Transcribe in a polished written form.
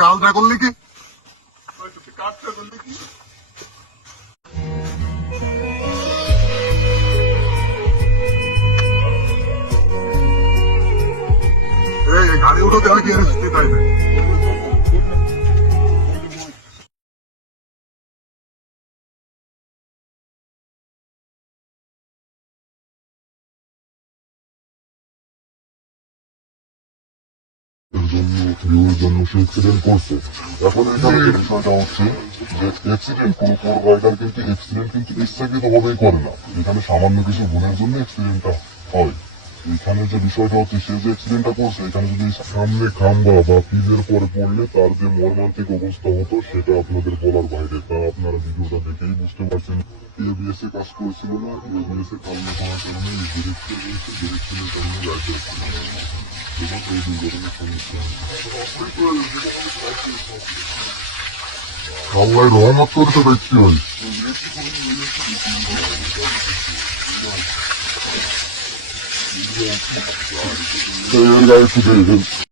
কাজটা করলে কি কাজটা করলে কি গাড়ি উঠোতে আমি কি তাই না জন্য সে অ্যাক্সিডেন্ট করছে। এখন এখানে যে বিষয়টা হচ্ছে যে অ্যাক্সিডেন্ট কোনো রাইডার কিন্তু অ্যাক্সিডেন্ট কিন্তু ইচ্ছাকৃত ভাবেই করে না, এখানে সামান্য কিছু ভুলের জন্য অ্যাক্সিডেন্টটা হয়। এখানে যে বিষয়টা হচ্ছে সে যে অ্যাক্সিডেন্টটা করছে এখানে যদি সামনে খাম্বা বা পিলের পরে পড়লে তার যে মর্মান্তিক অবস্থা হতো সেটা আপনাদের বলার বাইরে, তা আপনারা ভিডিওটা দেখেই বুঝতে পারছেন। এবিএস এ কাজ করেছিল না, এবিএস এ কাজ না করার কারণে ডিরেক্টর রয়েছে, ডিরেক্টরের কারণে রাইডার এবং এই দুর্ঘটনার সমস্যা আল্লাহ রহমত করতে দেখছি ওই গাড়ি ছুটে